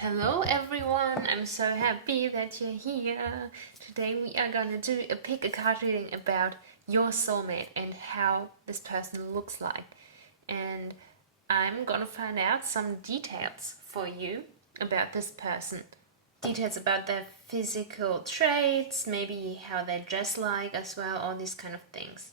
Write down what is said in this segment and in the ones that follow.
Hello everyone, I'm so happy that you're here. Today we are gonna do a pick a card reading about your soulmate and how this person looks like. And I'm gonna find out some details for you about this person. Details about their physical traits, maybe how they dress like as well, all these kind of things.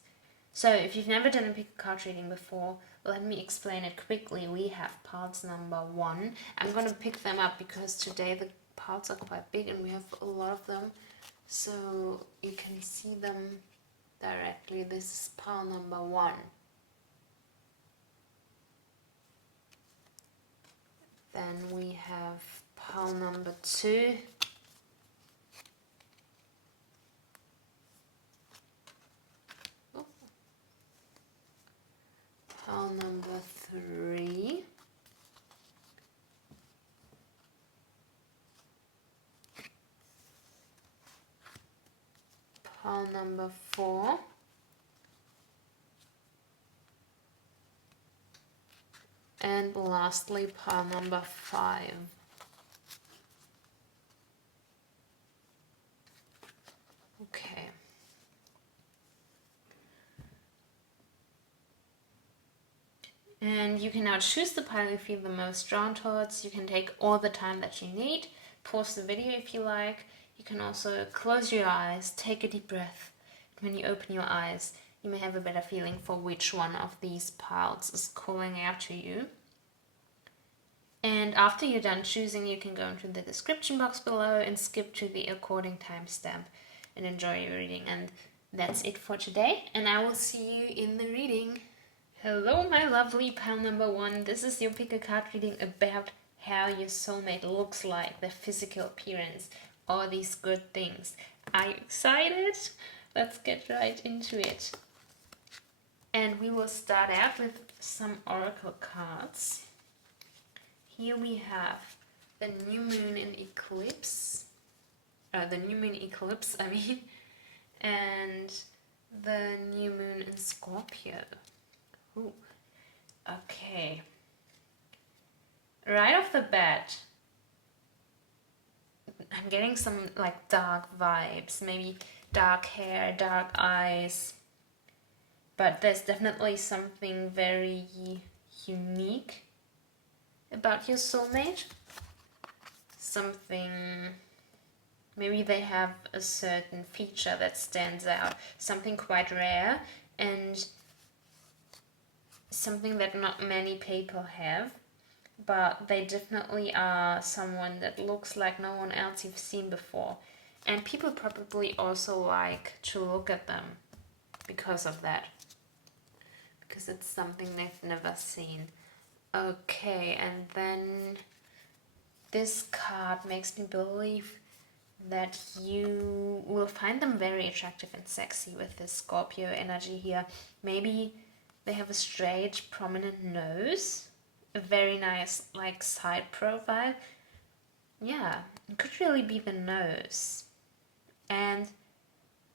So if you've never done a pick a card reading before, let me explain it quickly. We have piles number 1. I'm going to pick them up because today the piles are quite big and we have a lot of them. So you can see them directly. This is pile number 1. Then we have pile number 2. Pile number 3. Pile number 4. And lastly, pile number 5. Okay. And you can now choose the pile you feel the most drawn towards. You can take all the time that you need. Pause the video if you like. You can also close your eyes, take a deep breath. When you open your eyes, you may have a better feeling for which one of these piles is calling out to you. And after you're done choosing, you can go into the description box below and skip to the according timestamp and enjoy your reading. And that's it for today, and I will see you in the reading. Hello my lovely pile number 1, this is your pick a card reading about how your soulmate looks like, their physical appearance, all these good things. Are you excited? Let's get right into it. And we will start out with some oracle cards. Here we have the new moon in eclipse, and the new moon in Scorpio. Ooh. Okay. Right off the bat, I'm getting some like dark vibes, maybe dark hair, dark eyes, but there's definitely something very unique about your soulmate. Something, maybe they have a certain feature that stands out, something quite rare and something that not many people have, but they definitely are someone that looks like no one else you've seen before, and people probably also like to look at them because of that, because it's something they've never seen. Okay, and then this card makes me believe that you will find them very attractive and sexy with this Scorpio energy here. Maybe they have a straight, prominent nose, a very nice, like, side profile. Yeah, it could really be the nose. And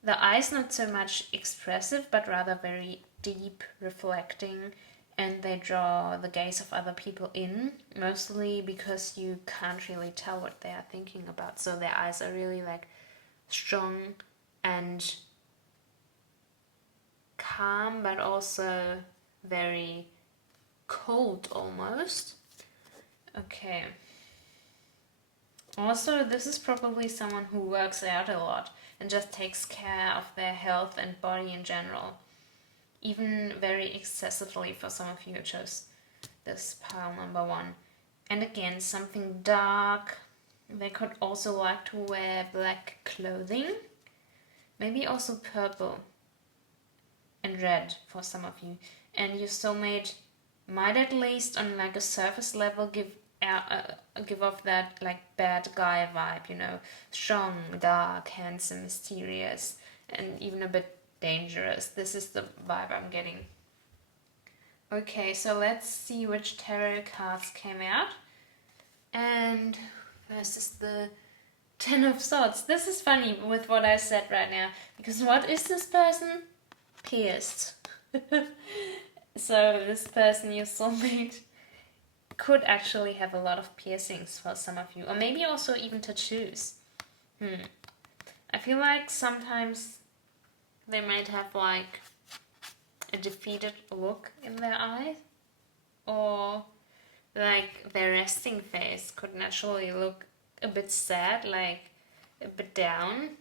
the eyes not so much expressive, but rather very deep, reflecting, and they draw the gaze of other people in, mostly because you can't really tell what they are thinking about. So their eyes are really, like, strong and calm, but also very cold almost. Okay. Also, this is probably someone who works out a lot and just takes care of their health and body in general. Even very excessively for some of you who chose this pile number 1. And again, something dark. They could also like to wear black clothing. Maybe also purple and red for some of you. And your soulmate might, at least on like a surface level, give off that like bad guy vibe, you know, strong, dark, handsome, mysterious, and even a bit dangerous. This is the vibe I'm getting. Okay, so let's see which tarot cards came out. And first is the Ten of Swords. This is funny with what I said right now, because what is this person? Pierced. So this person, your soulmate, could actually have a lot of piercings for some of you, or maybe also even tattoos. I feel like sometimes they might have like a defeated look in their eyes, or like their resting face could naturally look a bit sad, like a bit down,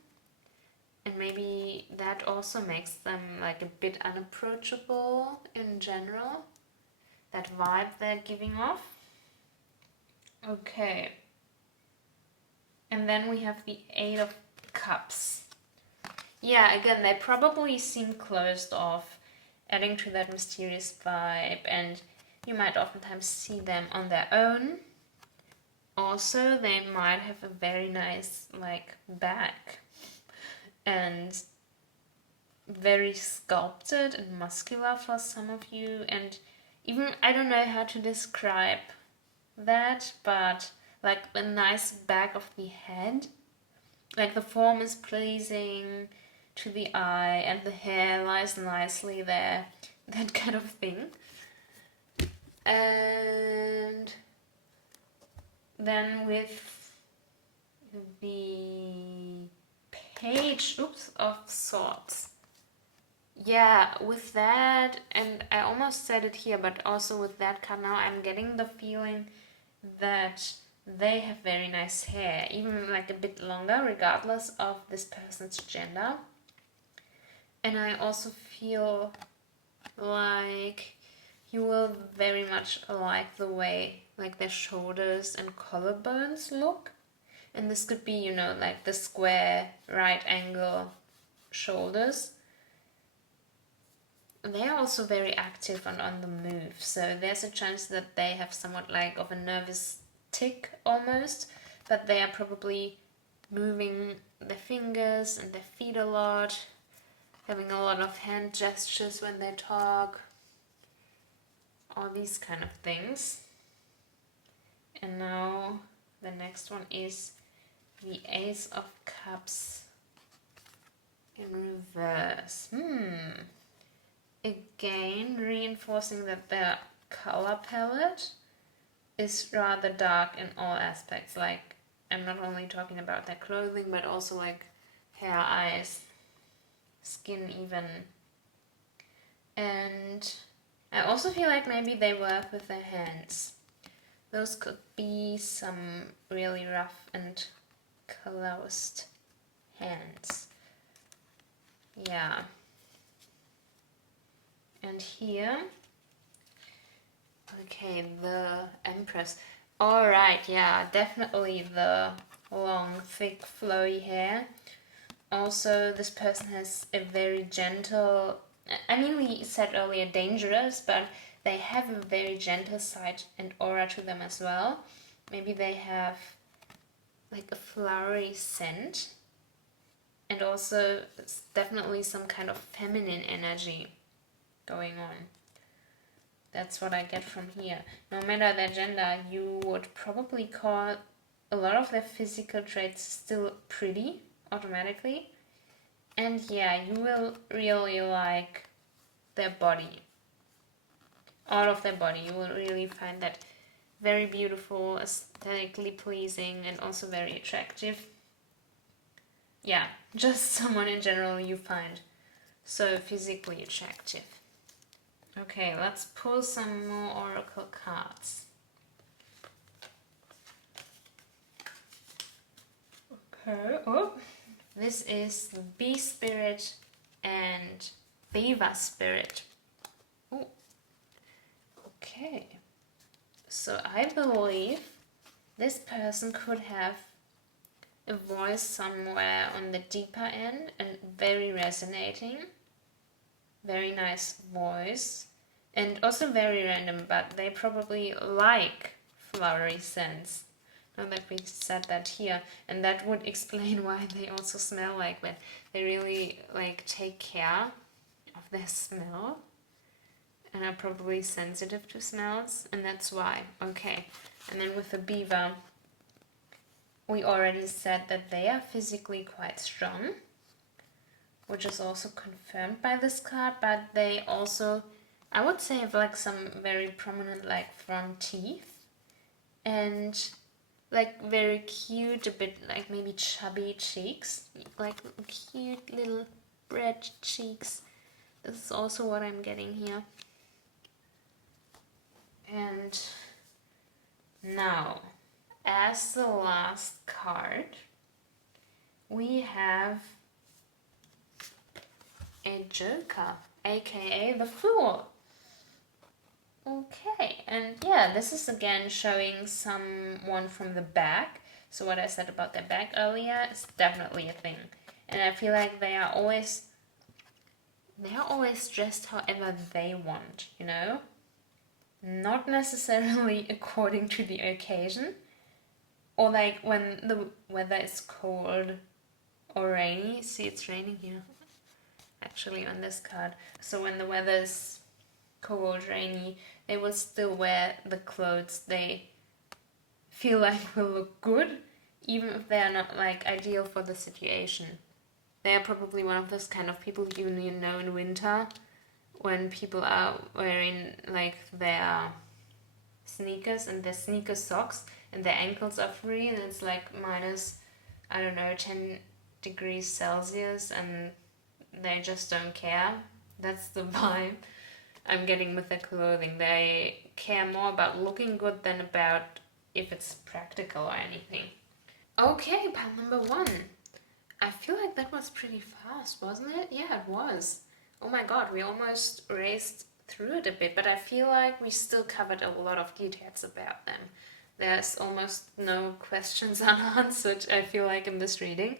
and maybe that also makes them like a bit unapproachable in general, that vibe they're giving off. Okay, and then we have the Eight of Cups. Yeah, again, they probably seem closed off, adding to that mysterious vibe, and you might oftentimes see them on their own. Also, they might have a very nice like back and very sculpted and muscular for some of you, and even I don't know how to describe that, but like a nice back of the head, like the form is pleasing to the eye and the hair lies nicely there, that kind of thing. And then with the Page of Swords, yeah, with that, and I almost said it here, but also with that card now, I'm getting the feeling that they have very nice hair, even like a bit longer, regardless of this person's gender. And I also feel like you will very much like the way like their shoulders and collarbones look. And this could be, you know, like the square right angle shoulders. They are also very active and on the move, so there's a chance that they have somewhat like of a nervous tick almost, but they are probably moving their fingers and their feet a lot, having a lot of hand gestures when they talk, all these kind of things. And now the next one is the Ace of Cups in reverse. Again, reinforcing that their color palette is rather dark in all aspects. Like, I'm not only talking about their clothing, but also like hair, eyes, skin even. And I also feel like maybe they work with their hands. Those could be some really rough and closed hands. Yeah. And here, okay, the Empress. Alright, yeah, definitely the long, thick, flowy hair. Also, this person has a very gentle, I mean, we said earlier dangerous, but they have a very gentle side and aura to them as well. Maybe they have like a flowery scent, and also it's definitely some kind of feminine energy going on. That's what I get from here. No matter their gender, you would probably call a lot of their physical traits still pretty automatically. And yeah, you will really like their body. All of their body. You will really find that very beautiful, aesthetically pleasing, and also very attractive. Yeah, just someone in general you find so physically attractive. Okay, let's pull some more oracle cards. Okay, oh, this is Bee Spirit and Beaver Spirit. Oh, okay. So I believe this person could have a voice somewhere on the deeper end and very resonating. Very nice voice. And also very random, but they probably like flowery scents. Now that we said that here, and that would explain why they also smell like that. They really like take care of their smell and are probably sensitive to smells, and that's why. Okay, and then with the beaver, we already said that they are physically quite strong, which is also confirmed by this card, but they also, I would say, have like some very prominent like front teeth, and like very cute, a bit like maybe chubby cheeks, like cute little red cheeks. This is also what I'm getting here. And now, as the last card, we have a Joker, aka the Fool. Okay, and yeah, this is again showing someone from the back. So what I said about their back earlier is definitely a thing. And I feel like they are always dressed however they want, you know? Not necessarily according to the occasion. Or like when the weather is cold or rainy. See, it's raining here. Actually on this card. So when the weather is cold, rainy, they will still wear the clothes they feel like will look good, even if they are not like ideal for the situation. They are probably one of those kind of people you know in winter, when people are wearing like their sneakers and their sneaker socks and their ankles are free and it's like minus, I don't know, 10 degrees Celsius and they just don't care. That's the vibe I'm getting with their clothing. They care more about looking good than about if it's practical or anything. Okay, pile number 1. I feel like that was pretty fast, wasn't it? Yeah, it was. Oh my god, we almost raced through it a bit, but I feel like we still covered a lot of details about them. There's almost no questions unanswered, I feel like, in this reading.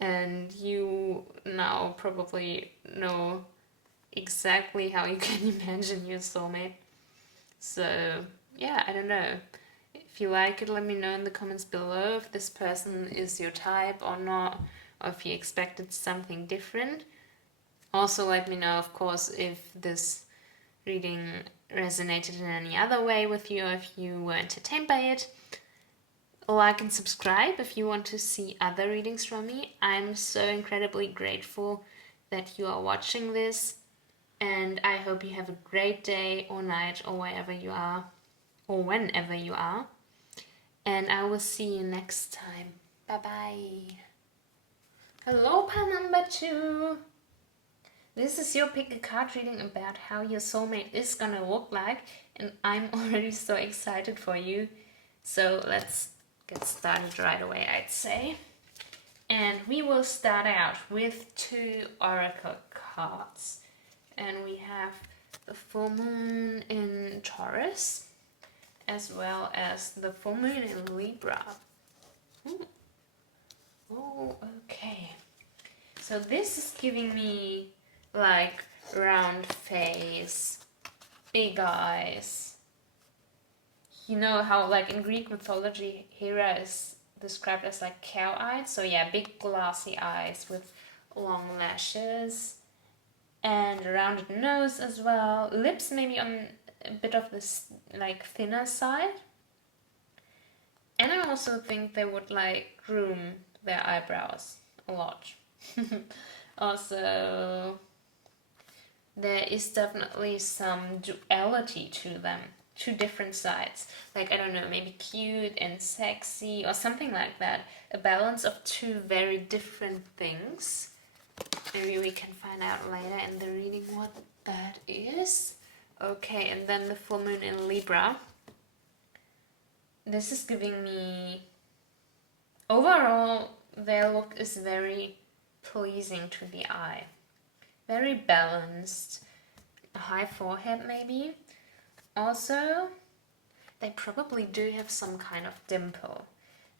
And you now probably know exactly how you can imagine your soulmate. So, yeah, I don't know. If you like it, let me know in the comments below if this person is your type or not, or if you expected something different. Also, let me know, of course, if this reading resonated in any other way with you, or if you were entertained by it. Like and subscribe if you want to see other readings from me. I'm so incredibly grateful that you are watching this, and I hope you have a great day or night or wherever you are, or whenever you are. And I will see you next time. Bye bye. Hello, pile number 2. This is your pick a card reading about how your soulmate is gonna look like, and I'm already so excited for you. So let's get started right away, I'd say. And we will start out with 2 oracle cards. And we have the full moon in Taurus, as well as the full moon in Libra. Oh, okay. So this is giving me like round face, big eyes. You know how like in Greek mythology Hera is described as like cow-eyed? So yeah, big glassy eyes with long lashes and a rounded nose as well. Lips maybe on a bit of this like thinner side. And I also think they would like groom their eyebrows a lot. Also, there is definitely some duality to them. 2 different sides. Like, I don't know, maybe cute and sexy or something like that. A balance of 2 very different things. Maybe we can find out later in the reading what that is. Okay, and then the full moon in Libra. This is giving me... Overall, their look is very pleasing to the eye. Very balanced. A high forehead maybe. Also, they probably do have some kind of dimple.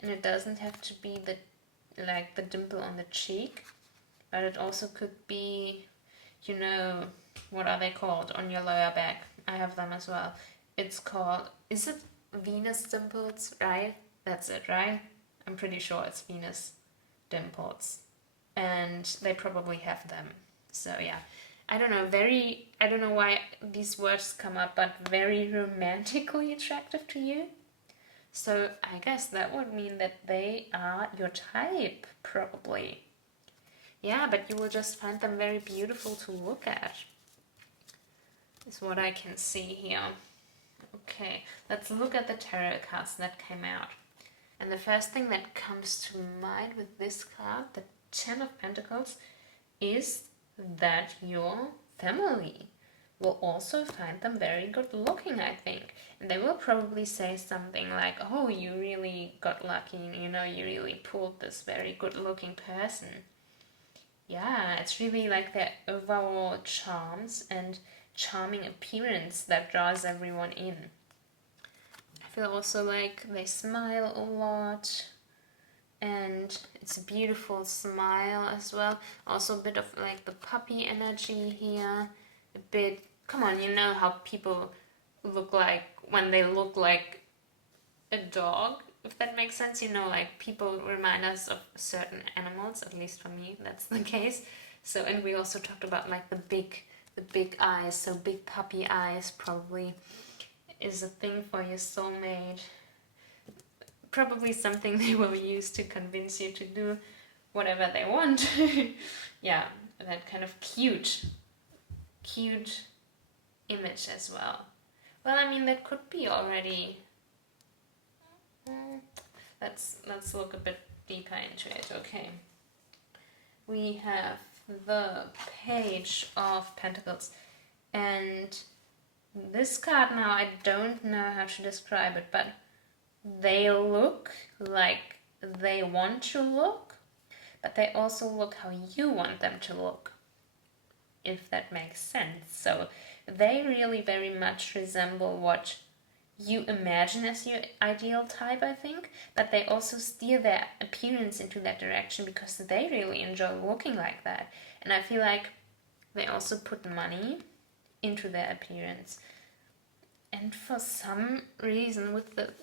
And it doesn't have to be the dimple on the cheek. But it also could be, you know, what are they called on your lower back? I have them as well. It's called, is it Venus dimples, right? That's it, right? I'm pretty sure it's Venus dimples. And they probably have them. So yeah, I don't know why these words come up, but very romantically attractive to you. So I guess that would mean that they are your type, probably. Yeah, but you will just find them very beautiful to look at. Is what I can see here. Okay, let's look at the tarot cards that came out. And the first thing that comes to mind with this card, the Ten of Pentacles, is that your family will also find them very good looking, I think. And they will probably say something like, oh, you really got lucky, you know, you really pulled this very good looking person. Yeah, it's really like their overall charms and charming appearance that draws everyone in. I feel also like they smile a lot, and it's a beautiful smile as well. Also a bit of like the puppy energy here, a bit, come on, you know how people look like when they look like a dog, if that makes sense. You know, like people remind us of certain animals, at least for me that's the case. So, and we also talked about like the big eyes, so big puppy eyes probably is a thing for your soulmate. Probably something they will use to convince you to do whatever they want. Yeah, that kind of cute image as well. Well, I mean, that could be already... Let's look a bit deeper into it. Okay. We have the Page of Pentacles. And this card now, I don't know how to describe it, but they look like they want to look, but they also look how you want them to look, if that makes sense. So they really very much resemble what you imagine as your ideal type, I think, but they also steer their appearance into that direction because they really enjoy looking like that. And I feel like they also put money into their appearance. And for some reason, with the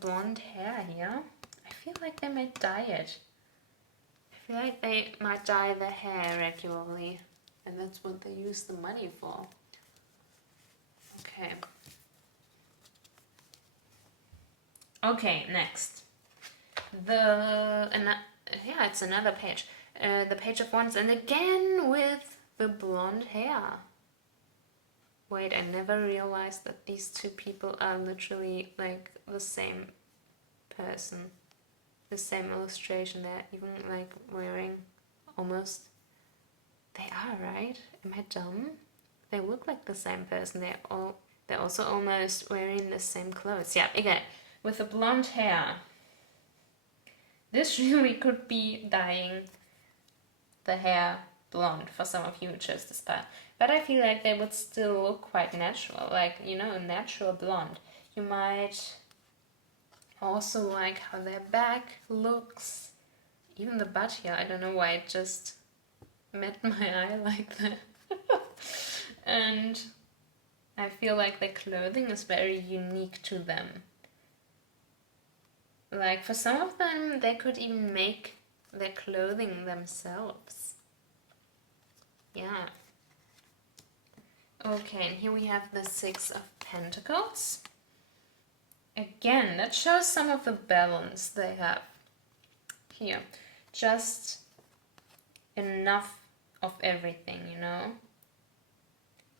blonde hair here, I feel like they might dye it. I feel like they might dye their hair regularly, and that's what they use the money for. Okay. Okay, next. It's another page. The Page of Wands, and again with the blonde hair. Wait, I never realized that these two people are literally like the same person. The same illustration. They're even like wearing almost... They are, right? Am I dumb? They look like the same person. They're also almost wearing the same clothes. Yeah, again, with the blonde hair. This really could be dyeing the hair blonde for some of you who chose this path. But I feel like they would still look quite natural, like, you know, a natural blonde. You might also like how their back looks. Even the butt here, I don't know why it just met my eye like that. And I feel like their clothing is very unique to them. Like, for some of them, they could even make their clothing themselves. Yeah. Okay, and here we have the Six of Pentacles. Again, that shows some of the balance they have here. Just enough of everything, you know.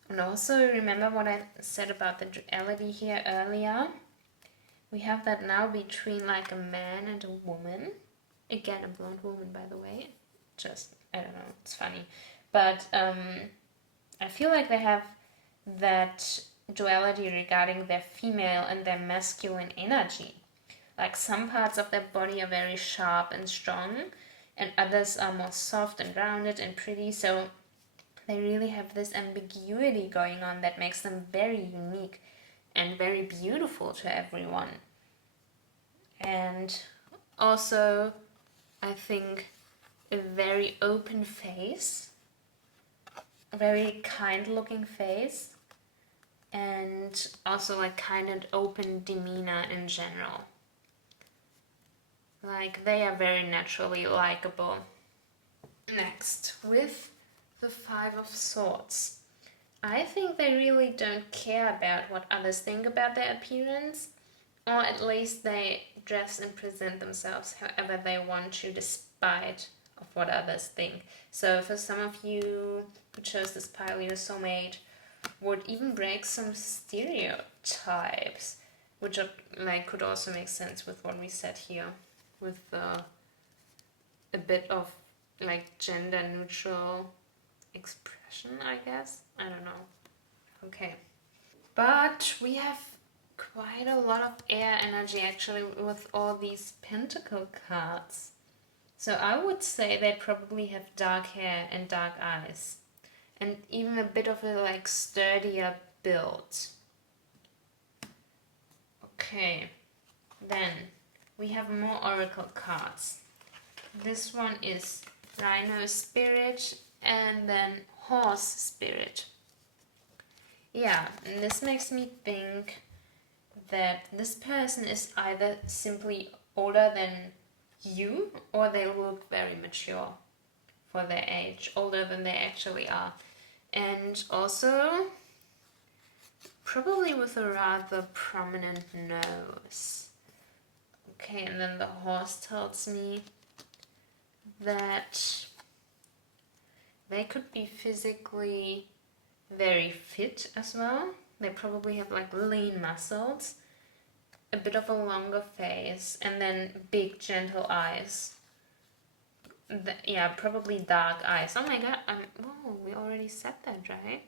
And also remember what I said about the duality here earlier. We have that now between like a man and a woman. Again, a blonde woman, by the way. Just, I don't know, it's funny. But I feel like they have that duality regarding their female and their masculine energy. Like, some parts of their body are very sharp and strong, and others are more soft and rounded and pretty. So they really have this ambiguity going on that makes them very unique and very beautiful to everyone. And also, I think, a very open face, a very kind looking face, and also like kind and open demeanor in general. Like, they are very naturally likable. Next, with the Five of Swords. I think they really don't care about what others think about their appearance, or at least they dress and present themselves however they want to, despite of what others think. So for some of you who chose this pile, your soulmate would even break some stereotypes, which are, like, could also make sense with what we said here, with a bit of like gender neutral expression, I guess. I don't know. Okay. But we have quite a lot of air energy actually with all these pentacle cards. So I would say they probably have dark hair and dark eyes. And even a bit of a like sturdier build. Okay. Then we have more oracle cards. This one is Rhino Spirit and then Horse Spirit. Yeah, and this makes me think that this person is either simply older than you or they look very mature for their age, older than they actually are. And also, probably with a rather prominent nose. Okay, and then the horse tells me that they could be physically very fit as well. They probably have like lean muscles, a bit of a longer face, and then big gentle eyes. Yeah, probably dark eyes. Oh my god, oh, we already said that, right?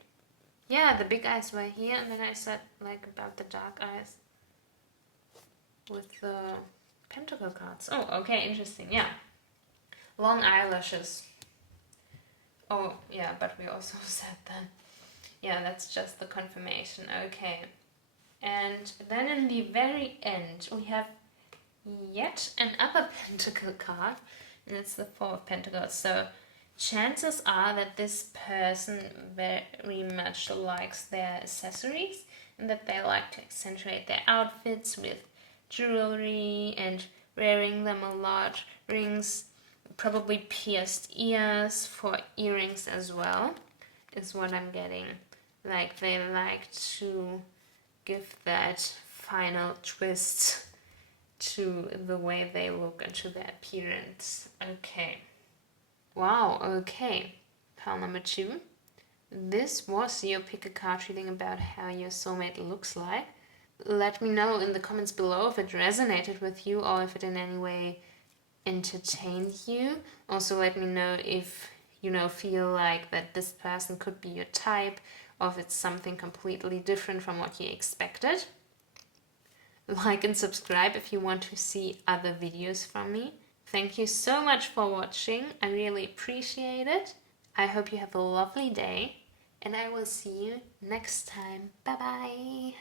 Yeah, the big eyes were here, and then I said like about the dark eyes with the pentacle cards. Oh, okay, interesting. Yeah, long eyelashes. Oh yeah, but we also said that. Yeah, that's just the confirmation. Okay. And then in the very end, we have yet another pentacle card, and it's the Four of Pentacles. So chances are that this person very much likes their accessories and that they like to accentuate their outfits with jewelry and wearing them a lot. Rings, probably pierced ears for earrings as well, is what I'm getting. Like they like to give that final twist to the way they look and to their appearance. Okay. Wow, okay. Pile number 2. This was your pick a card reading about how your soulmate looks like. Let me know in the comments below if it resonated with you or if it in any way entertained you. Also let me know if you feel like that this person could be your type, or if it's something completely different from what you expected. Like and subscribe if you want to see other videos from me. Thank you so much for watching. I really appreciate it. I hope you have a lovely day, and I will see you next time. Bye bye.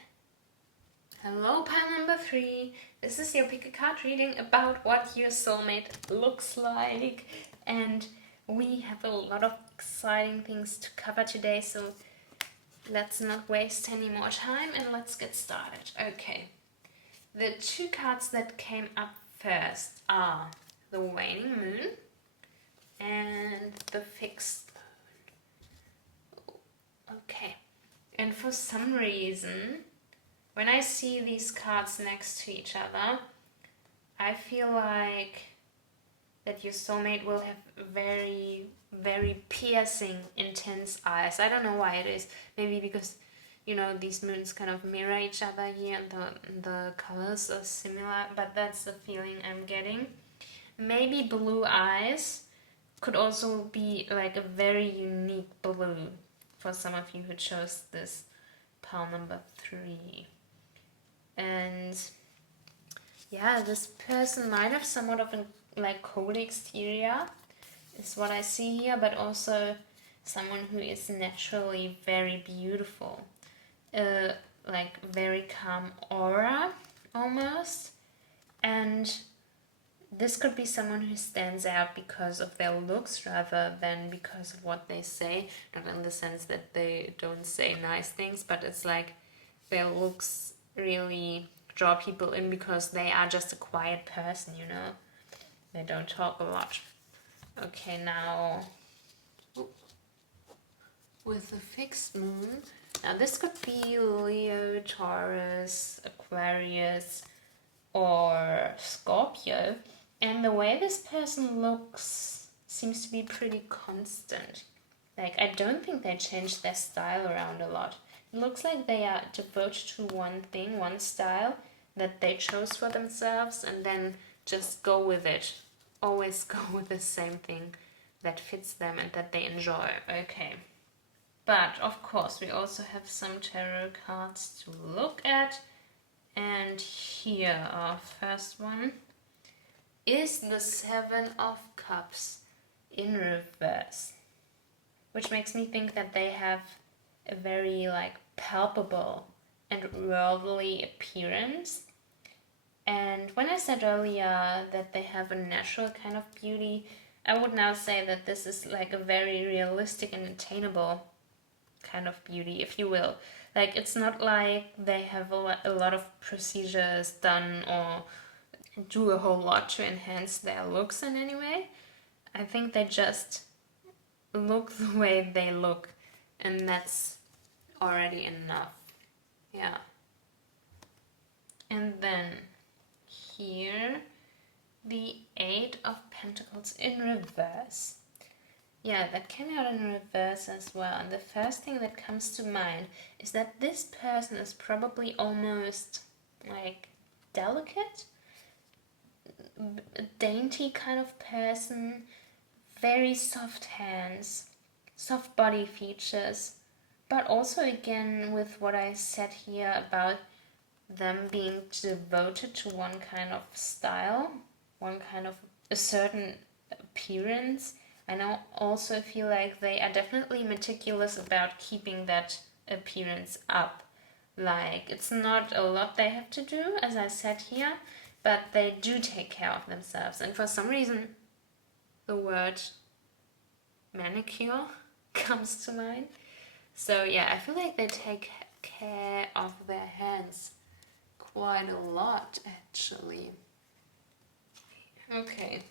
Hello, pile number 3. This is your pick a card reading about what your soulmate looks like, and we have a lot of exciting things to cover today, so let's not waste any more time and let's get started. Okay, the 2 cards that came up first are the waning moon and the fixed moon. Okay, and for some reason, when I see these cards next to each other, I feel like that your soulmate will have very, very piercing, intense eyes. I don't know why it is. Maybe because, these moons kind of mirror each other here and the colors are similar, but that's the feeling I'm getting. Maybe blue eyes could also be like a very unique blue for some of you who chose this pile number 3. And yeah, this person might have somewhat of a cold exterior is what I see here, but also someone who is naturally very beautiful, like very calm aura almost. And this could be someone who stands out because of their looks rather than because of what they say. Not in the sense that they don't say nice things, but it's like their looks really draw people in because they are just a quiet person, They don't talk a lot. Okay, now with the fixed moon, now this could be Leo, Taurus, Aquarius, or Scorpio. And the way this person looks seems to be pretty constant. Like, I don't think they changed their style around a lot. It looks like they are devoted to one thing, one style that they chose for themselves, and then just go with it. Always go with the same thing that fits them and that they enjoy. Okay. But of course, we also have some tarot cards to look at. And here, our first one is the Seven of Cups in reverse, which makes me think that they have a very like palpable and worldly appearance. And when I said earlier that they have a natural kind of beauty, I would now say that this is like a very realistic and attainable kind of beauty, if you will. Like, it's not like they have a lot of procedures done or do a whole lot to enhance their looks in any way. I think they just look the way they look, and that's already enough. Yeah. And then here, the Eight of Pentacles in reverse. Yeah, that came out in reverse as well. And the first thing that comes to mind is that this person is probably almost like delicate, a dainty kind of person, very soft hands, soft body features, but also again with what I said here about them being devoted to one kind of style, one kind of a certain appearance. I now also feel like they are definitely meticulous about keeping that appearance up. Like, it's not a lot they have to do, as I said here, but they do take care of themselves. And for some reason, the word manicure comes to mind. So yeah, I feel like they take care of their hands quite a lot, actually. Okay.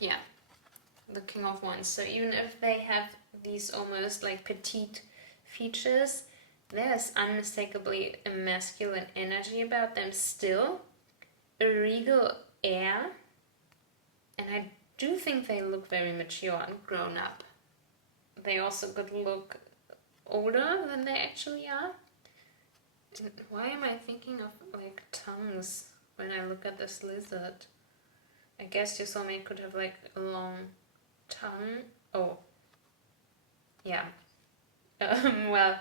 Yeah, the King of Wands. So even if they have these almost like petite features, there's unmistakably a masculine energy about them still, a regal air, and I do think they look very mature and grown up. They also could look older than they actually are. And why am I thinking of like tongues when I look at this lizard? I guess your soulmate could have like a long tongue. Oh, yeah. Well, oh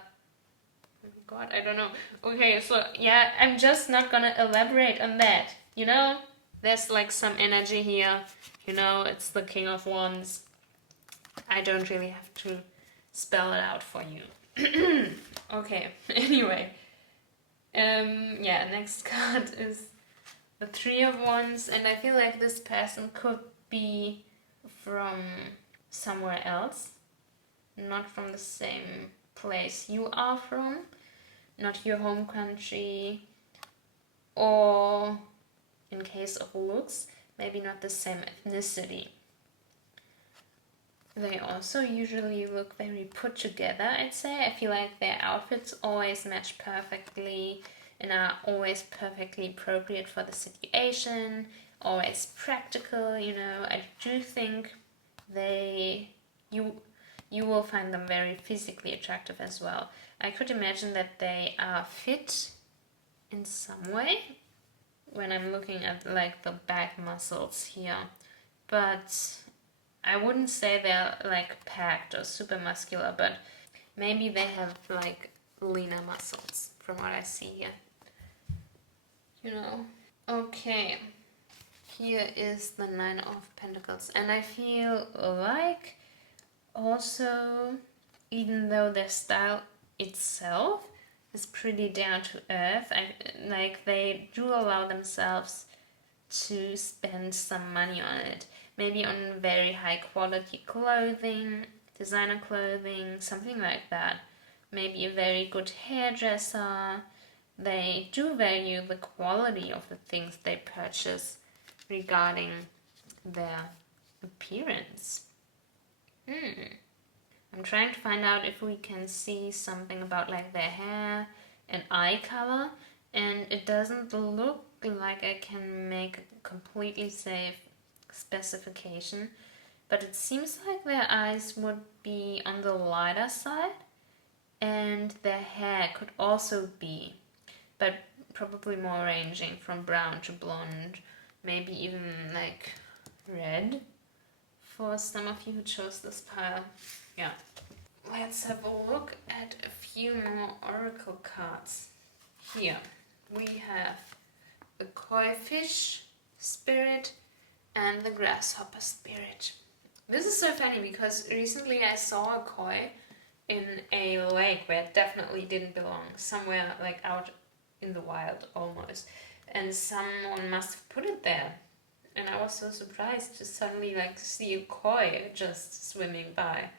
my god, I don't know. Okay, so yeah, I'm just not gonna elaborate on that. You know, there's like some energy here. You know, it's the King of Wands. I don't really have to spell it out for you. Okay, anyway. Yeah, next card is the Three of Wands, and I feel like this person could be from somewhere else, not from the same place you are from, not your home country, or in case of looks, maybe not the same ethnicity. They also usually look very put together, I'd say. I feel like their outfits always match perfectly and are always perfectly appropriate for the situation, always practical, you know. I do think you will find them very physically attractive as well. I could imagine that they are fit in some way when I'm looking at like the back muscles here, but I wouldn't say they're like packed or super muscular, but maybe they have like leaner muscles from what I see here. You know? Okay, here is the Nine of Pentacles, and I feel like also, even though their style itself is pretty down to earth, like they do allow themselves to spend some money on it. Maybe on very high quality clothing, designer clothing, something like that. Maybe a very good hairdresser. They do value the quality of the things they purchase regarding their appearance. I'm trying to find out if we can see something about like their hair and eye color, and it doesn't look like I can make a completely safe specification. but it seems like their eyes would be on the lighter side, and their hair could also be, but probably more ranging from brown to blonde, maybe even like red for some of you who chose this pile. Yeah. Let's have a look at a few more oracle cards. Here we have the koi fish spirit and the grasshopper spirit. This is so funny because recently I saw a koi in a lake where it definitely didn't belong, somewhere like out in the wild almost, and someone must have put it there, and I was so surprised to suddenly like see a koi just swimming by.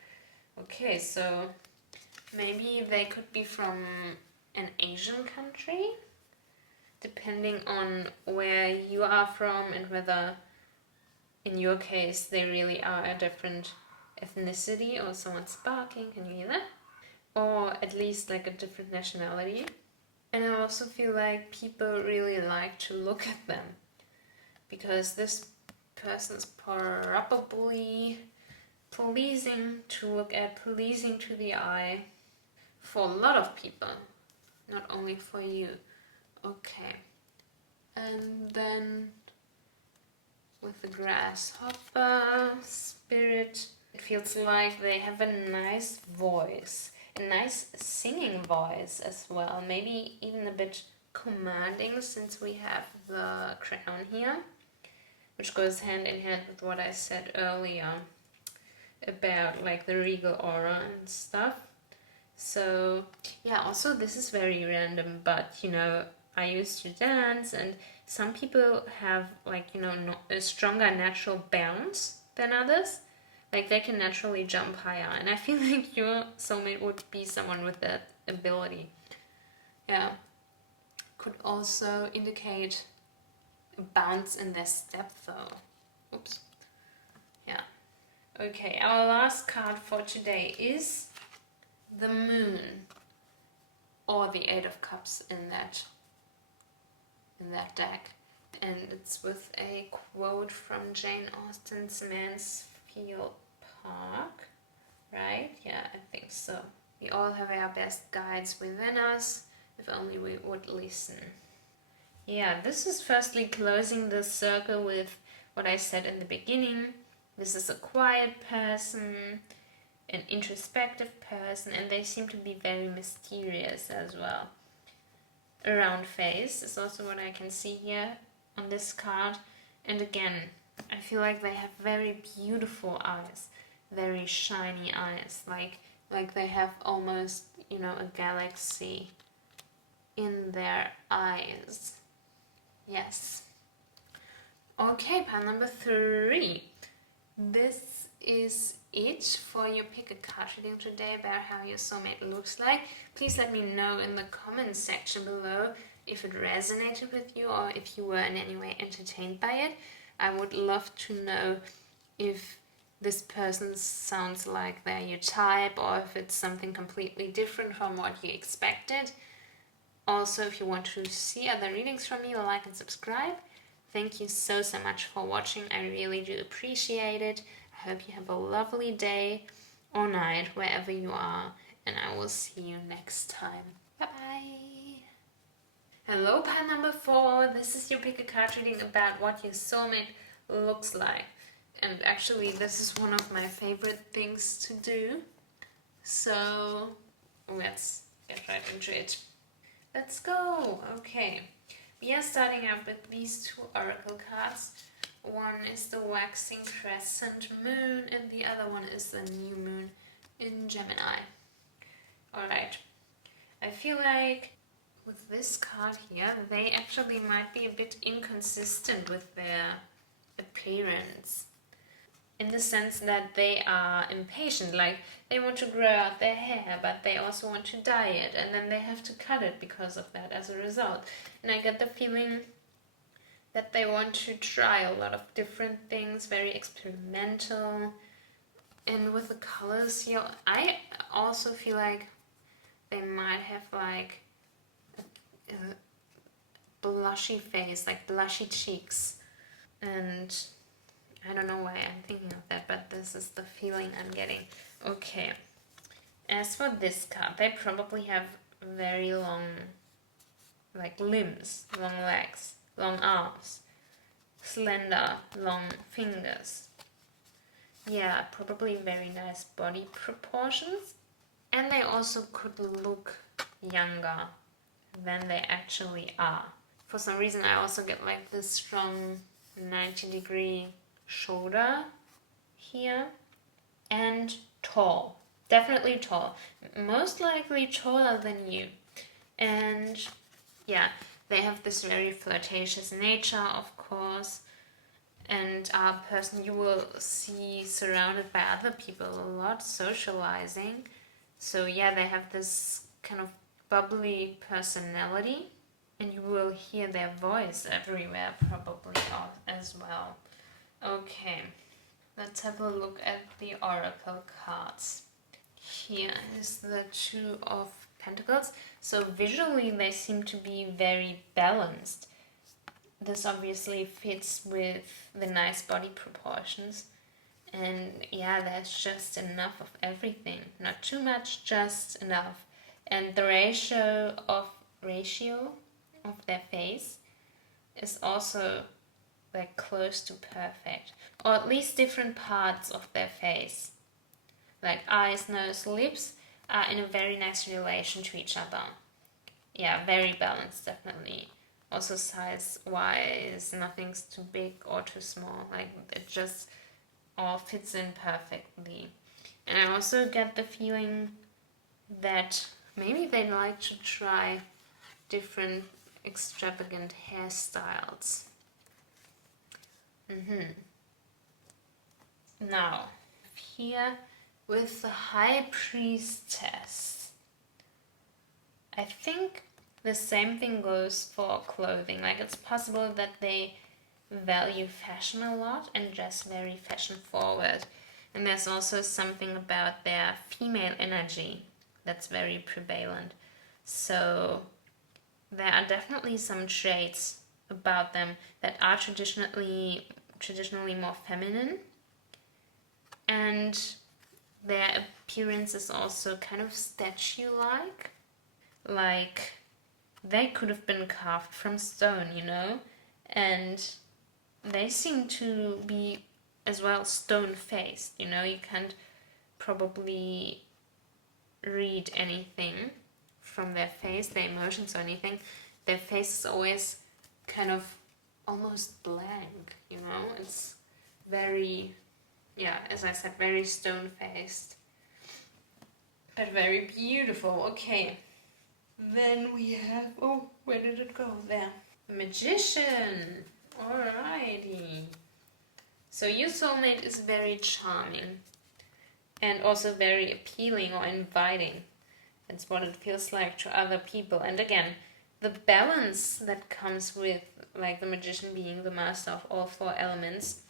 Okay, so maybe they could be from an Asian country, depending on where you are from and whether in your case they really are a different ethnicity or someone's barking, can you hear that? Or at least like a different nationality. And I also feel like people really like to look at them because this person's probably pleasing to look at, pleasing to the eye for a lot of people, not only for you. Okay. And then with the grasshopper spirit, it feels like they have a nice voice, a nice singing voice as well, maybe even a bit commanding since we have the crown here, which goes hand in hand with what I said earlier about like the regal aura and stuff. So yeah, also this is very random, but you know, I used to dance, and some people have like, you know, a stronger natural bounce than others. Like they can naturally jump higher, and I feel like your soulmate would be someone with that ability. Yeah. Could also indicate a bounce in their step though. Oops. Yeah. Okay, our last card for today is the Moon, or the Eight of Cups in that deck, and it's with a quote from Jane Austen's Mansfield Park, right? Yeah, I think so. We all have our best guides within us, if only we would listen. Yeah, this is firstly closing the circle with what I said in the beginning. This is a quiet person, an introspective person, and they seem to be very mysterious as well. A round face is also what I can see here on this card. And again, I feel like they have very beautiful eyes, very shiny eyes, like they have almost, you know, a galaxy in their eyes. Yes. Okay, pile number 3. This is it for your pick a card reading today about how your soulmate looks like. Please let me know in the comments section below if it resonated with you or if you were in any way entertained by it. I would love to know if this person sounds like they're your type or if it's something completely different from what you expected. Also, if you want to see other readings from me, like and subscribe. Thank you so much for watching. I really do appreciate it. I hope you have a lovely day or night wherever you are, and I will see you next time. Bye bye. Hello, pile number 4. This is your pick a card reading about what your soulmate looks like. And actually, this is one of my favorite things to do. So let's get right into it. Let's go. Okay. We are starting out with these 2 oracle cards. One is the waxing crescent moon and the other one is the new moon in Gemini. Alright. I feel like with this card here, they actually might be a bit inconsistent with their appearance. In the sense that they are impatient, like they want to grow out their hair, but they also want to dye it, and then they have to cut it because of that as a result. And I get the feeling that they want to try a lot of different things, very experimental. And with the colors here, I also feel like they might have like a blushy face, like blushy cheeks. And I don't know why I'm thinking of that, but this is the feeling I'm getting. Okay. As for this card, they probably have very long, like, limbs, long legs, long arms, slender, long fingers. Yeah, probably very nice body proportions. And they also could look younger than they actually are. For some reason, I also get like this strong 90-degree shoulder here. And tall. Definitely tall. Most likely taller than you. And yeah, they have this very flirtatious nature, of course. And are a person you will see surrounded by other people a lot, socializing. So yeah, they have this kind of bubbly personality, and you will hear their voice everywhere probably as well. Okay, let's have a look at the oracle cards. Here is the Two of Pentacles. So visually they seem to be very balanced. This obviously fits with the nice body proportions. And yeah, there's just enough of everything. Not too much, just enough. And the ratio of their face is also like close to perfect. Or at least different parts of their face, like eyes, nose, lips, are in a very nice relation to each other. Yeah, very balanced, definitely. Also size-wise, nothing's too big or too small. Like, it just all fits in perfectly. And I also get the feeling that maybe they'd like to try different extravagant hairstyles. Now, here with the High Priestess, I think the same thing goes for clothing. Like, it's possible that they value fashion a lot and dress very fashion forward. And there's also something about their female energy that's very prevalent. So there are definitely some traits about them that are traditionally more feminine, and their appearance is also kind of statue-like. Like, they could have been carved from stone, you know? And they seem to be as well stone-faced, you know? You can't probably read anything from their face, their emotions or anything. Their face is always kind of almost blank, you know? It's very, yeah, as I said, very stone-faced. But very beautiful. Okay. Then we have, oh, where did it go? There. Magician. Alrighty. So your soulmate is very charming and also very appealing or inviting. That's what it feels like to other people. And again, the balance that comes with like the magician being the master of all four elements,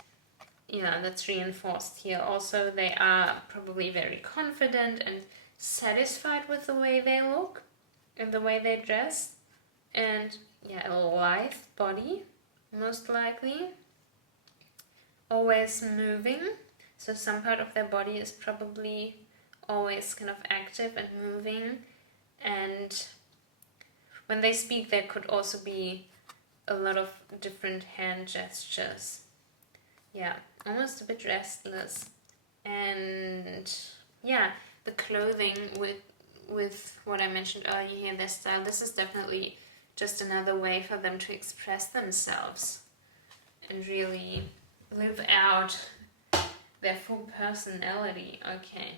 yeah, that's reinforced here. Also, they are probably very confident and satisfied with the way they look and the way they dress. And yeah, a lithe body, most likely. Always moving. So some part of their body is probably always kind of active and moving. And when they speak, there could also be a lot of different hand gestures. Yeah, almost a bit restless. And yeah, the clothing with what I mentioned earlier here, their style, this is definitely just another way for them to express themselves and really live out their full personality. Okay.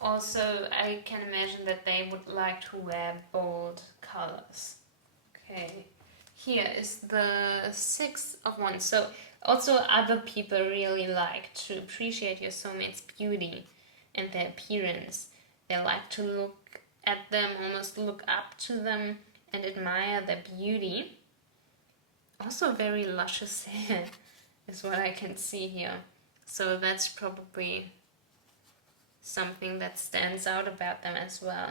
Also, I can imagine that they would like to wear bold colors. Okay. Here is the Six of Wands. So also other people really like to appreciate your soulmate's beauty and their appearance. They like to look at them, almost look up to them and admire their beauty. Also very luscious hair is what I can see here. So that's probably something that stands out about them as well.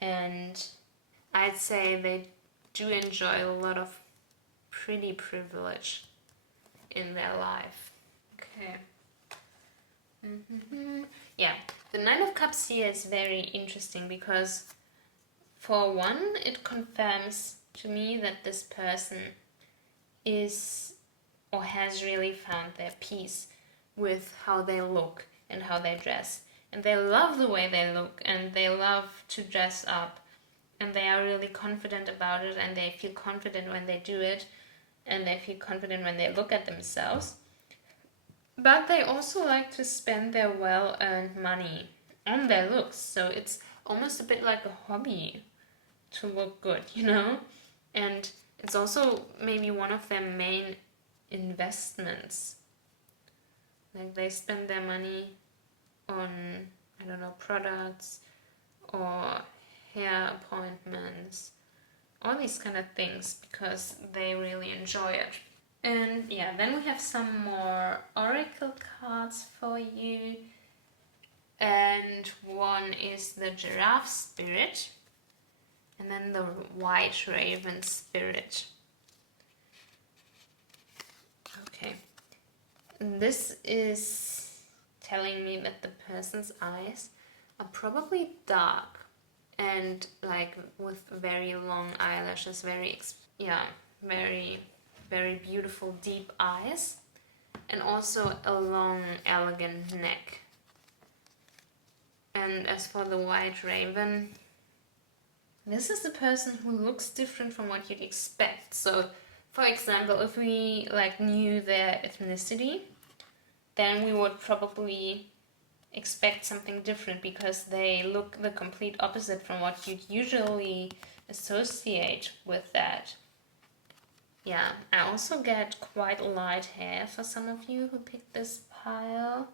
And I'd say they do enjoy a lot of pretty privilege in their life. Okay. Yeah, the Nine of Cups here is very interesting because, for one, it confirms to me that this person is or has really found their peace with how they look and how they dress. And they love the way they look and they love to dress up and they are really confident about it and they feel confident when they do it and they feel confident when they look at themselves. But they also like to spend their well-earned money on their looks, so it's almost a bit like a hobby to look good, you know? And it's also maybe one of their main investments. Like they spend their money on, I don't know, products or hair appointments, all these kind of things because they really enjoy it. And yeah, then we have some more oracle cards for you. And one is the giraffe spirit. And then the white raven spirit. Okay. This is telling me that the person's eyes are probably dark. And like with very long eyelashes, very beautiful deep eyes, and also a long elegant neck. And as for the white raven, this is the person who looks different from what you'd expect. So for example, if we like knew their ethnicity, then we would probably expect something different because they look the complete opposite from what you'd usually associate with that. Yeah, I also get quite light hair for some of you who picked this pile.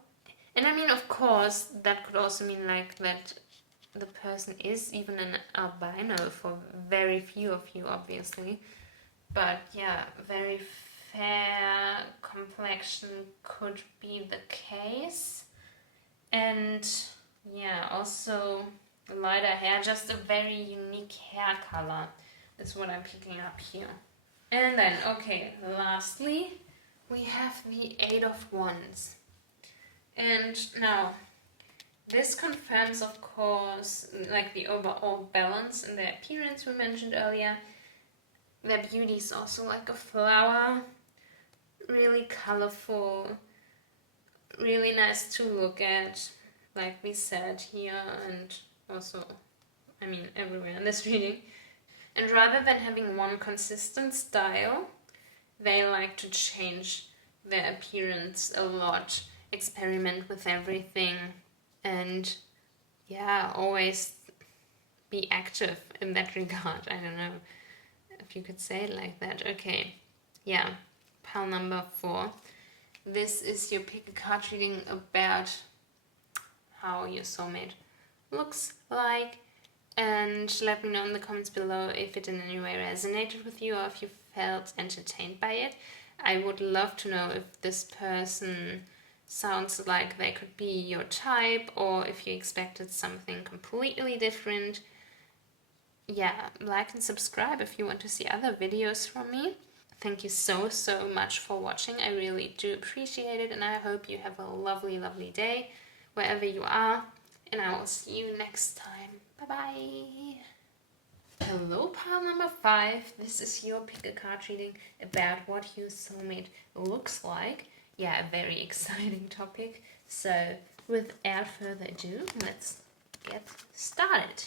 And I mean, of course, that could also mean like that the person is even an albino for very few of you, obviously. But yeah, very fair complexion could be the case. And yeah, also lighter hair, just a very unique hair color is what I'm picking up here. And then, okay, lastly, we have the Eight of Wands. And now, this confirms, of course, like the overall balance in their appearance we mentioned earlier. Their beauty is also like a flower, really colorful, really nice to look at, like we said here, and also, I mean, everywhere in this reading. And rather than having one consistent style, they like to change their appearance a lot, experiment with everything, and yeah, always be active in that regard. I don't know if you could say it like that. Okay, yeah, pile number 4. This is your pick a card reading about how your soulmate looks like, and let me know in the comments below if it in any way resonated with you or if you felt entertained by it. I would love to know if this person sounds like they could be your type or if you expected something completely different. Yeah, like and subscribe if you want to see other videos from me. Thank you so much for watching. I really do appreciate it, and I hope you have a lovely day wherever you are, and I will see you next time. Bye bye. Hello, pile number 5. This is your pick a card reading about what your soulmate looks like. Yeah, a very exciting topic. So without further ado, let's get started.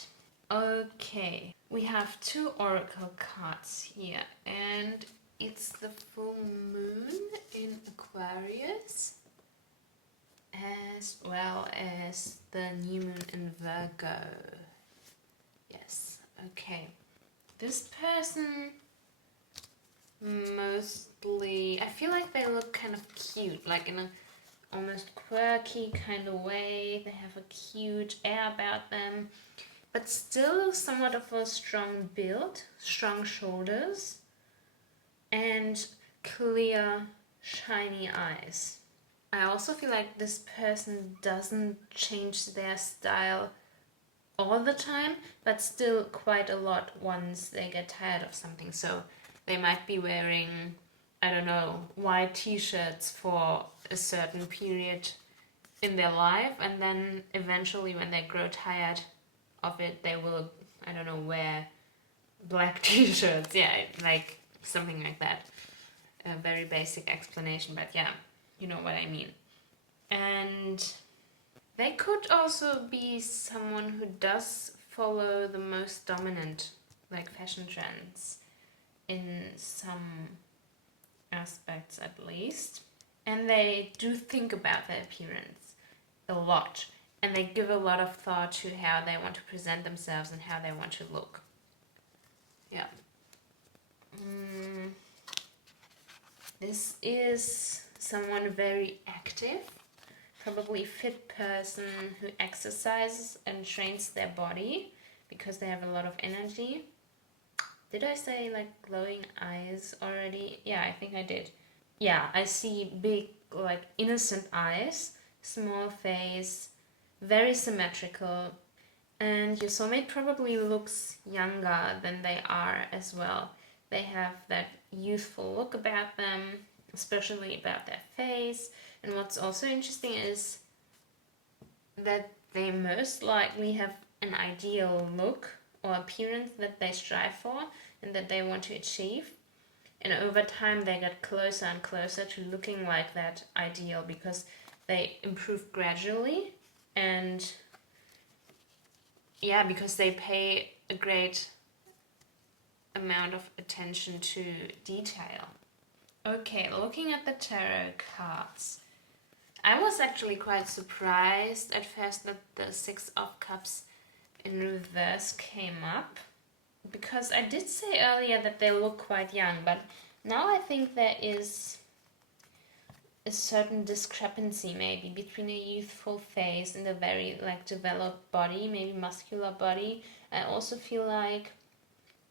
Okay, we have 2 oracle cards here, and it's the full moon in Aquarius as well as the new moon in Virgo. Yes, okay. This person mostly, I feel like they look kind of cute, like in a almost quirky kind of way. They have a cute air about them, but still somewhat of a strong build, strong shoulders, and clear, shiny eyes. I also feel like this person doesn't change their style all the time, but still quite a lot once they get tired of something. So they might be wearing I don't know, white t-shirts for a certain period in their life, and then eventually when they grow tired of it, they will, I don't know, wear black t-shirts. Yeah, like something like that. A very basic explanation, but yeah, you know what I mean. And they could also be someone who does follow the most dominant, like, fashion trends in some aspects at least. And they do think about their appearance a lot. And they give a lot of thought to how they want to present themselves and how they want to look. Yeah. This is someone very active, probably fit person who exercises and trains their body because they have a lot of energy. Did I say like glowing eyes already? Yeah, I think I did. Yeah, I see big, like, innocent eyes, small face, very symmetrical, and your soulmate probably looks younger than they are as well. They have that youthful look about them, especially about their face. And what's also interesting is that they most likely have an ideal look or appearance that they strive for and that they want to achieve. And over time, they get closer and closer to looking like that ideal because they improve gradually. And yeah, because they pay a great amount of attention to detail. Okay, looking at the tarot cards, I was actually quite surprised at first that the Six of Cups in reverse came up, because I did say earlier that they look quite young, but now I think there is a certain discrepancy maybe between a youthful face and a very, like, developed body, maybe muscular body. I also feel like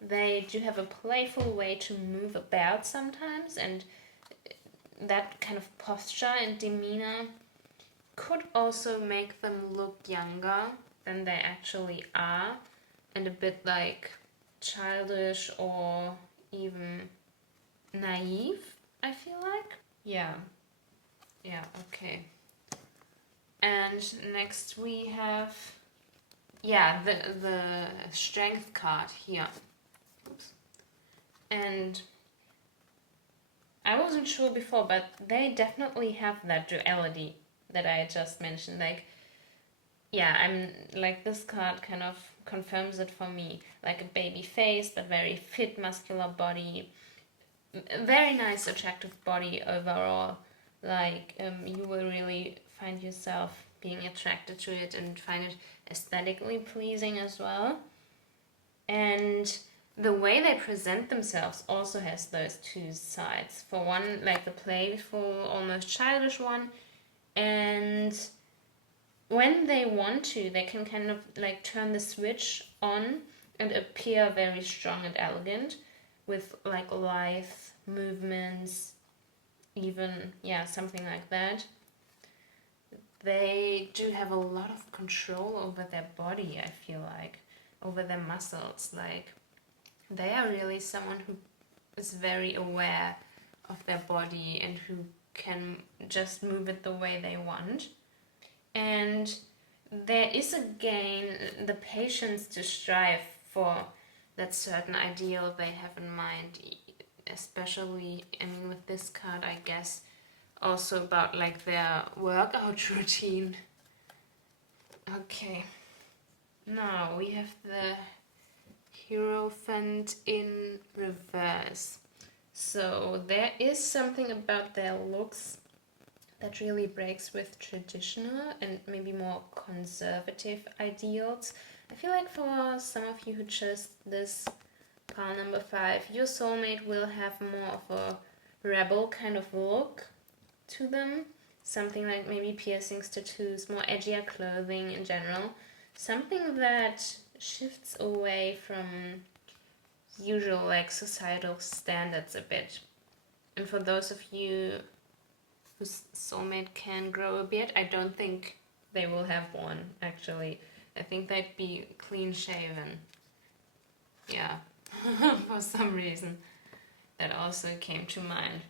they do have a playful way to move about sometimes, and that kind of posture and demeanor could also make them look younger than they actually are, and a bit like childish or even naive, I feel like. Yeah, okay. And next we have, yeah, the strength card here. Oops. And I wasn't sure before, but they definitely have that duality that I just mentioned. Like, yeah, I'm like, this card kind of confirms it for me. Like a baby face, but very fit, muscular body. Very nice, attractive body overall. Like, you will really find yourself being attracted to it and find it aesthetically pleasing as well. And the way they present themselves also has those two sides. For one, like the playful, almost childish one, and when they want to, they can kind of like turn the switch on and appear very strong and elegant with like lithe movements, even, yeah, something like that. They do have a lot of control over their body, I feel like, over their muscles. Like, they are really someone who is very aware of their body and who can just move it the way they want. And there is again the patience to strive for that certain ideal they have in mind, especially, I mean, with this card, I guess, also about like their workout routine. Okay, now we have the Hierophant in reverse. So there is something about their looks that really breaks with traditional and maybe more conservative ideals. I feel like for some of you who chose this pile number 5, your soulmate will have more of a rebel kind of look to them. Something like maybe piercings, tattoos, more edgier clothing in general. Something that shifts away from usual, like, societal standards a bit. And for those of you whose soulmate can grow a beard, I don't think they will have one, actually. I think they'd be clean shaven. Yeah, for some reason. That also came to mind.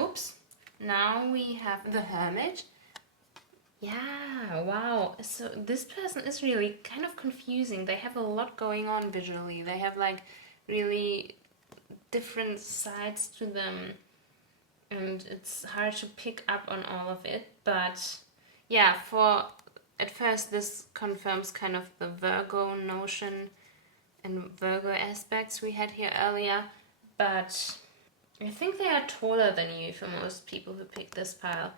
oops. Now we have the Hermit. Yeah, wow. So this person is really kind of confusing. They have a lot going on visually. They have like really different sides to them, and it's hard to pick up on all of it. But yeah, at first this confirms kind of the Virgo notion and Virgo aspects we had here earlier, but I think they are taller than you for most people who pick this pile.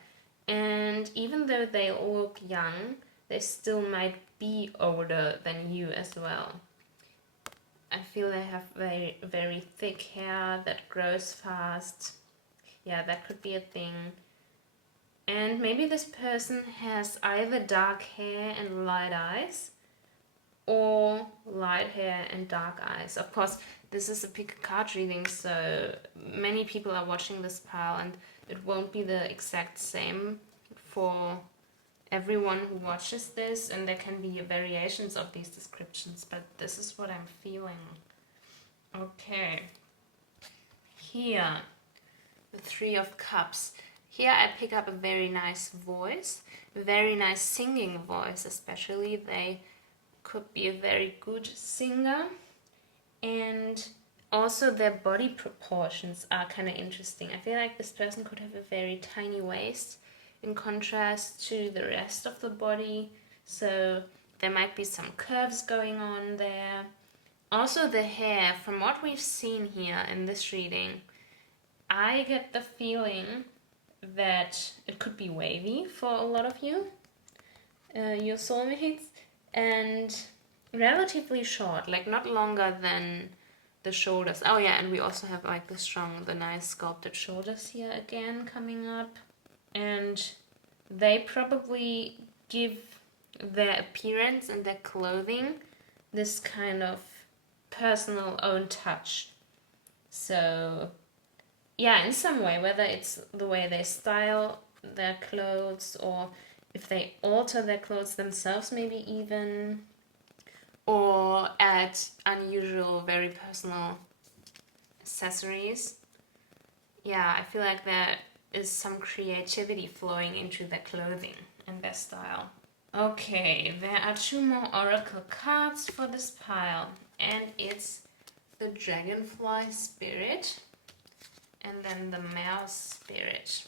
And even though they look young, they still might be older than you as well. I feel they have very, very thick hair that grows fast. Yeah, that could be a thing. And maybe this person has either dark hair and light eyes, or light hair and dark eyes. Of course, this is a pick a card reading, so many people are watching this pile, and it won't be the exact same for everyone who watches this, and there can be variations of these descriptions, but this is what I'm feeling. Okay. Here, the Three of Cups. Here I pick up a very nice voice, very nice singing voice especially. They could be a very good singer, and also their body proportions are kind of interesting. I feel like this person could have a very tiny waist in contrast to the rest of the body, so there might be some curves going on there. Also the hair, from what we've seen here in this reading, I get the feeling that it could be wavy for a lot of you, your soulmates, and relatively short, like not longer than the shoulders. Oh yeah, and we also have like the nice sculpted shoulders here again coming up. And they probably give their appearance and their clothing this kind of personal own touch. So yeah, in some way, whether it's the way they style their clothes, or if they alter their clothes themselves maybe even, or add unusual, very personal accessories. Yeah, I feel like there is some creativity flowing into their clothing and their style. Okay, there are two more oracle cards for this pile, and it's the Dragonfly Spirit and then the Mouse Spirit.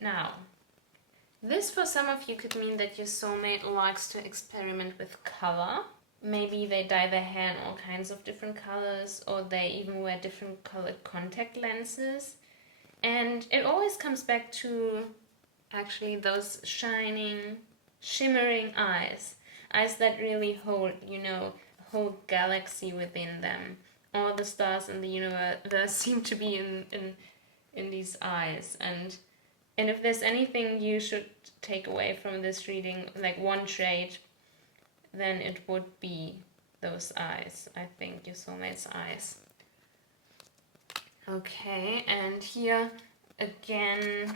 Now, this for some of you could mean that your soulmate likes to experiment with color. Maybe they dye their hair in all kinds of different colors, or they even wear different colored contact lenses. And it always comes back to actually those shining, shimmering eyes. Eyes that really hold, a whole galaxy within them. All the stars in the universe seem to be in these eyes. And if there's anything you should take away from this reading, like one trait, then it would be those eyes. I think your soulmate's eyes. Okay, and here again,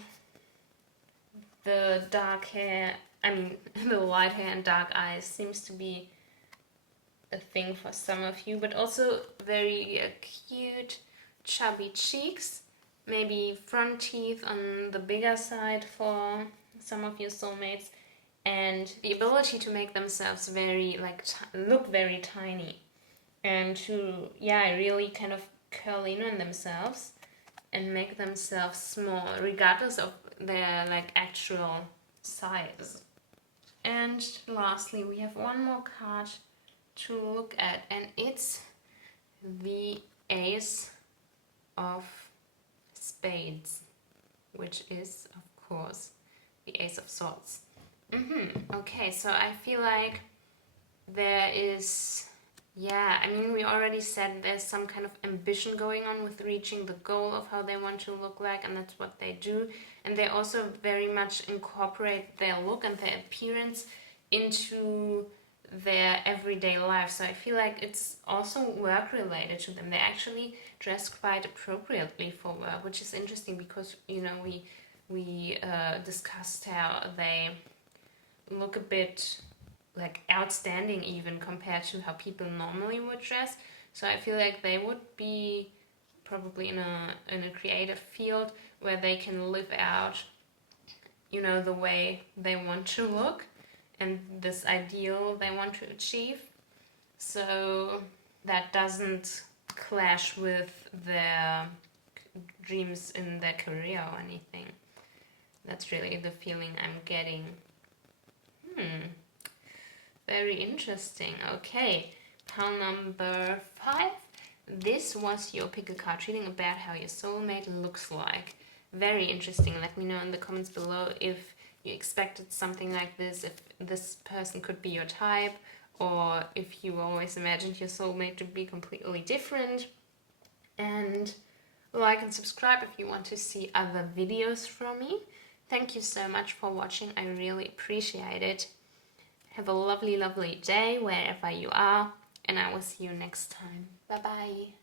the the light hair and dark eyes seems to be a thing for some of you, but also very cute, chubby cheeks, maybe front teeth on the bigger side for some of your soulmates, and the ability to make themselves very, look very tiny, and to, really kind of curl in on themselves and make themselves small, regardless of their, actual size. And lastly, we have one more card to look at, and it's the Ace of Spades, which is, of course, the Ace of Swords. Okay, so I feel like there is, we already said there's some kind of ambition going on with reaching the goal of how they want to look like, and that's what they do. And they also very much incorporate their look and their appearance into their everyday life. So I feel like it's also work related to them. They actually dress quite appropriately for work, which is interesting because, we discussed how they look a bit outstanding even compared to how people normally would dress. So I feel like they would be probably in a creative field where they can live out, you know, the way they want to look and this ideal they want to achieve. So that doesn't clash with their dreams in their career or anything. That's really the feeling I'm getting. Very interesting. Okay, pile number 5. This was your pick a card reading about how your soulmate looks like. Very interesting. Let me know in the comments below if you expected something like this, if this person could be your type, or if you always imagined your soulmate to be completely different. And like and subscribe if you want to see other videos from me. Thank you so much for watching. I really appreciate it. Have a lovely, lovely day wherever you are, and I will see you next time. Bye bye.